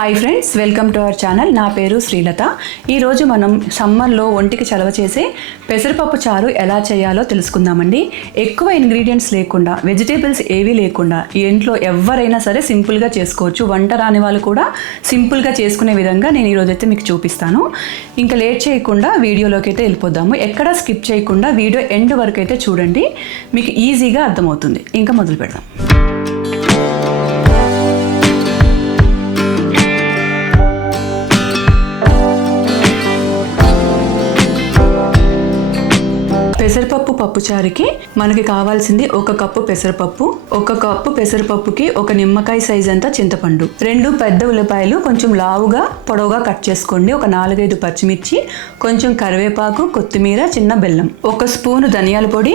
Hi friends, welcome to our channel. నా పేరు శ్రీలత. ఈరోజు మనం సమ్మర్లో ఒంటికి చలవ చేసే పెసరపప్పు చారు ఎలా చేయాలో తెలుసుకుందామండి. ఎక్కువ ఇంగ్రీడియంట్స్ లేకుండా, వెజిటేబుల్స్ ఏవీ లేకుండా ఇంట్లో ఎవరైనా సరే సింపుల్గా చేసుకోవచ్చు. వంట రాని వాళ్ళు కూడా సింపుల్గా చేసుకునే విధంగా నేను ఈరోజైతే మీకు చూపిస్తాను. ఇంకా లేట్ చేయకుండా వీడియోలోకి అయితే వెళ్ళిపోదాము. ఎక్కడా స్కిప్ చేయకుండా వీడియో ఎండ్ వరకు అయితే చూడండి, మీకు ఈజీగా అర్థమవుతుంది. ఇంకా మొదలు పెడదాం. పెసరపప్పు పప్పుచారుకి మనకి కావాల్సింది 1 కప్పు పెసరపప్పు, 1 కప్పు పెసరపప్పుకి 1 నిమ్మకాయ సైజ్ అంతా చింతపండు, 2 పెద్ద ఉల్లిపాయలు కొంచెం లావుగా పొడవుగా కట్ చేసుకోండి, 4-5 పచ్చిమిర్చి, కొంచెం కరివేపాకు, కొత్తిమీర, చిన్న బెల్లం, 1 స్పూను ధనియాల పొడి,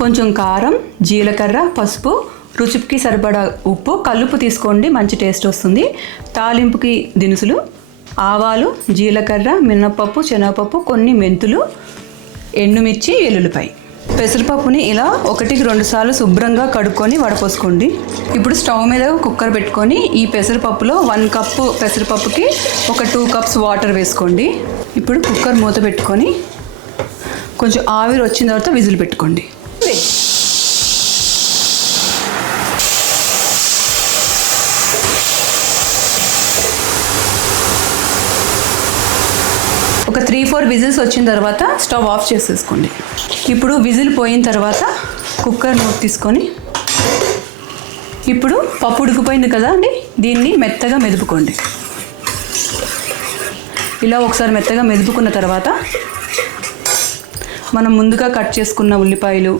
కొంచెం కారం, జీలకర్ర, పసుపు, రుచికి సరిపడా ఉప్పు, కల్లుపు తీసుకోండి, మంచి టేస్ట్ వస్తుంది. తాలింపుకి దినుసులు, ఆవాలు, జీలకర్ర, మినపప్పు, శనగపప్పు, కొన్ని మెంతులు, ఎండుమిర్చి, వెల్లుల్లిపాయ. పెసరపప్పుని ఇలా 1-2 సార్లు శుభ్రంగా కడుక్కొని వడపోసుకోండి. ఇప్పుడు స్టవ్ మీద కుక్కర్ పెట్టుకొని ఈ పెసరపప్పులో 1 కప్పు పెసరపప్పుకి 2 కప్స్ వాటర్ వేసుకోండి. ఇప్పుడు కుక్కర్ మూత పెట్టుకొని కొంచెం ఆవిరి వచ్చిన తర్వాత విజిల్ పెట్టుకోండి. ఒక 3-4 విజిల్స్ వచ్చిన తర్వాత స్టవ్ ఆఫ్ చేసేసుకోండి. ఇప్పుడు విజిల్ పోయిన తర్వాత కుక్కర్ మూత తీసుకొని ఇప్పుడు పప్పు ఉడికిపోయింది కదా అండి, దీన్ని మెత్తగా మెదుపుకోండి. ఇలా ఒకసారి మెత్తగా మెదుపుకున్న తర్వాత మనం ముందుగా కట్ చేసుకున్న ఉల్లిపాయలు,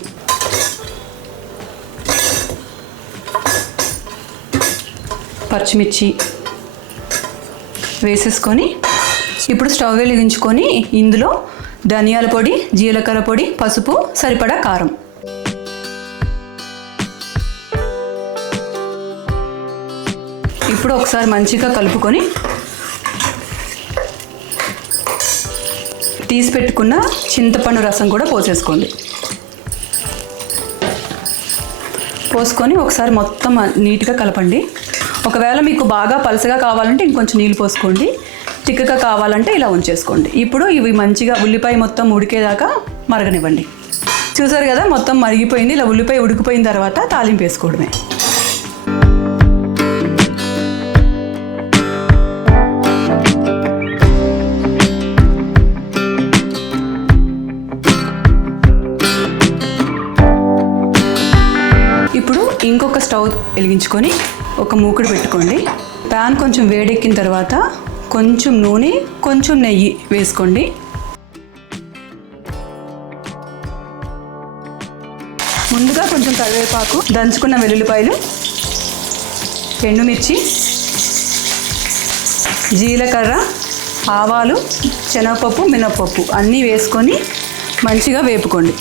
పచ్చిమిర్చి వేసేసుకొని ఇప్పుడు స్టవ్ వెలిగించుకొని ఇందులో ధనియాల పొడి, జీలకర్ర పొడి, పసుపు, సరిపడా కారం, ఇప్పుడు ఒకసారి మంచిగా కలుపుకొని తీసి పెట్టుకున్న చింతపండు రసం కూడా పోసేసుకోండి. పోసుకొని ఒకసారి మొత్తం నీట్గా కలపండి. ఒకవేళ మీకు బాగా పలసగా కావాలంటే ఇంకొంచెం నీళ్ళు పోసుకోండి, చిక్కగా కావాలంటే ఇలా ఉంచేసుకోండి. ఇప్పుడు ఇవి మంచిగా ఉల్లిపాయ మొత్తం ఉడికేదాకా మరగనివ్వండి. చూసారు కదా, మొత్తం మరిగిపోయింది. ఇలా ఉల్లిపాయ ఉడికిపోయిన తర్వాత తాలింపు వేసుకోవడమే. ఇప్పుడు ఇంకొక స్టవ్ వెలిగించుకొని ఒక మూకుడు పెట్టుకోండి. ప్యాన్ కొంచెం వేడెక్కిన తర్వాత కొంచెం నూనె, కొంచెం నెయ్యి వేసుకోండి. ముందుగా కొంచెం కరివేపాకు, దంచుకున్న వెల్లుల్లిపాయలు, ఎండుమిర్చి, జీలకర్ర, ఆవాలు, శనగపప్పు, మినపప్పు అన్నీ వేసుకొని మంచిగా వేపుకోండి.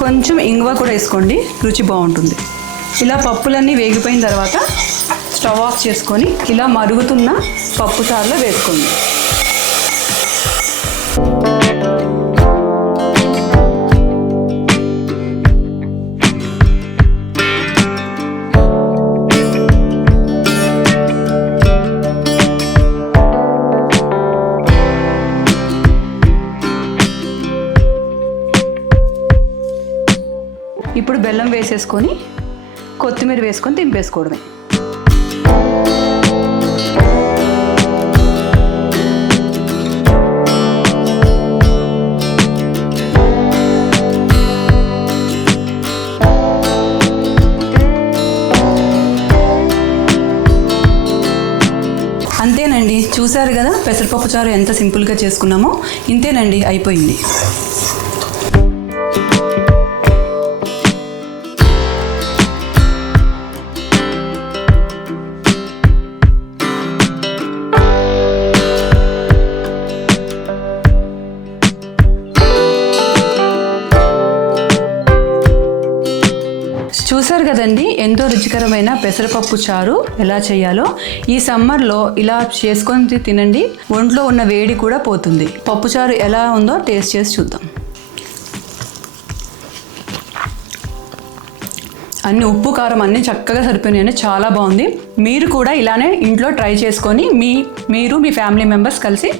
కొంచెం ఇంగువ కూడా వేసుకోండి, రుచి బాగుంటుంది. ఇలా పప్పులన్నీ వేగిపోయిన తర్వాత స్టవ్ ఆఫ్ చేసుకొని ఇలా మరుగుతున్న పప్పు చారులో వేసుకోండి. ఇప్పుడు బెల్లం వేసేసుకొని కొత్తిమీర వేసుకొని దింపేసుకోవడమే. అంతేనండి, చూసారు కదా పెసరపప్పు చారు ఎంత సింపుల్గా చేసుకున్నామో. ఇంతేనండి, అయిపోయింది. చూసారు కదండి, ఎంతో రుచికరమైన పెసరపప్పు చారు ఎలా చేయాలో. ఈ సమ్మర్లో ఇలా చేసుకొని తినండి, ఒంట్లో ఉన్న వేడి కూడా పోతుంది. పప్పు చారు ఎలా ఉందో టేస్ట్ చేసి చూద్దాం. అన్ని ఉప్పు కారం అన్నీ చక్కగా సరిపోయినాయని, చాలా బాగుంది. మీరు కూడా ఇలానే ఇంట్లో ట్రై చేసుకొని మీరు మీ ఫ్యామిలీ మెంబర్స్ కలిసి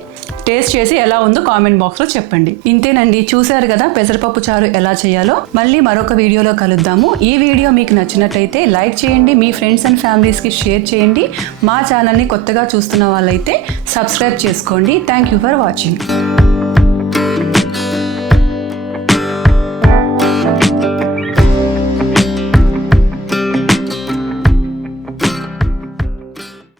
టేస్ట్ చేసి ఎలా ఉందో కామెంట్ బాక్స్లో చెప్పండి. ఇంతేనండి, చూశారు కదా పెసరపప్పు చారు ఎలా చేయాలో. మళ్ళీ మరొక వీడియోలో కలుద్దాము. ఈ వీడియో మీకు నచ్చినట్టయితే లైక్ చేయండి, మీ ఫ్రెండ్స్ అండ్ ఫ్యామిలీస్కి షేర్ చేయండి. మా ఛానల్ని కొత్తగా చూస్తున్న వాళ్ళైతే సబ్స్క్రైబ్ చేసుకోండి. Thank you for watching.